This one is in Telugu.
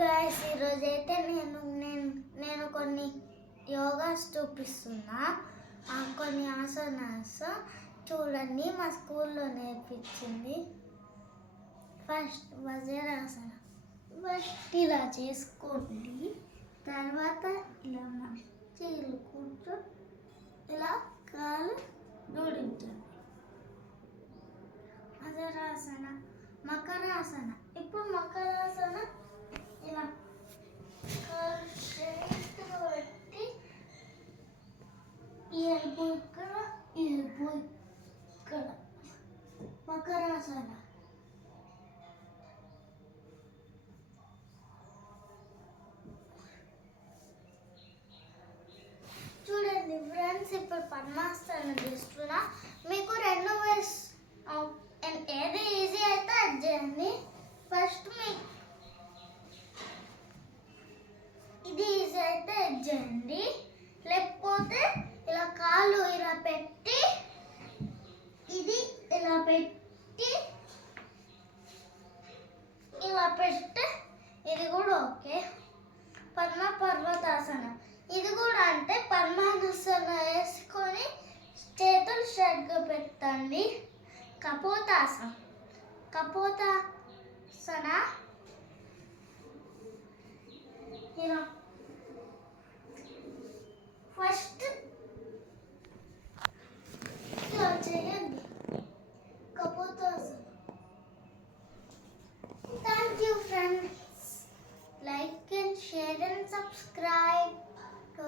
గాయస్, ఈరోజు అయితే నేను కొన్ని యోగాస్ చూపిస్తున్నా. కొన్ని ఆసనాస్ చూడండి, మా స్కూల్లో నేర్పించింది. ఫస్ట్ వజ్రాసన. ఫస్ట్ ఇలా చేసుకోండి, తర్వాత ఇలా మంచిగా కూర్చో, ఇలా కాలు జోడించండి. వజ్రాసన. మకరాసన. ఇప్పుడు మకరాసన ఇలా కాలు స్ట్రైట్గా పెట్టి ఎల్బో ఇక్కడ, ఎల్బో ఇక్కడ. మకరాసన. చూడండి ఫ్రెండ్స్, ఇప్పుడు పద్మాసనం చేస్తున్నా. మీకు రెండు వేస్ ఏది ఈజీ అయితే అది చేయండి. ఫస్ట్ మీకు ఇది ఈజీ అయితే అది చేయండి, లేకపోతే ఇలా కాళ్ళు ఇలా పెట్టి ఇది ఇలా పెట్టి ఇలా పెట్టి ఇది కూడా ఓకే. పర్వతాసనం. ఇది కూడా అంటే పద్మాసనం వేసుకొని చేతులు స్ట్రైట్గా పెట్టండి. కపోతాసనం. కపోతాసన ఇలా ఫస్ట్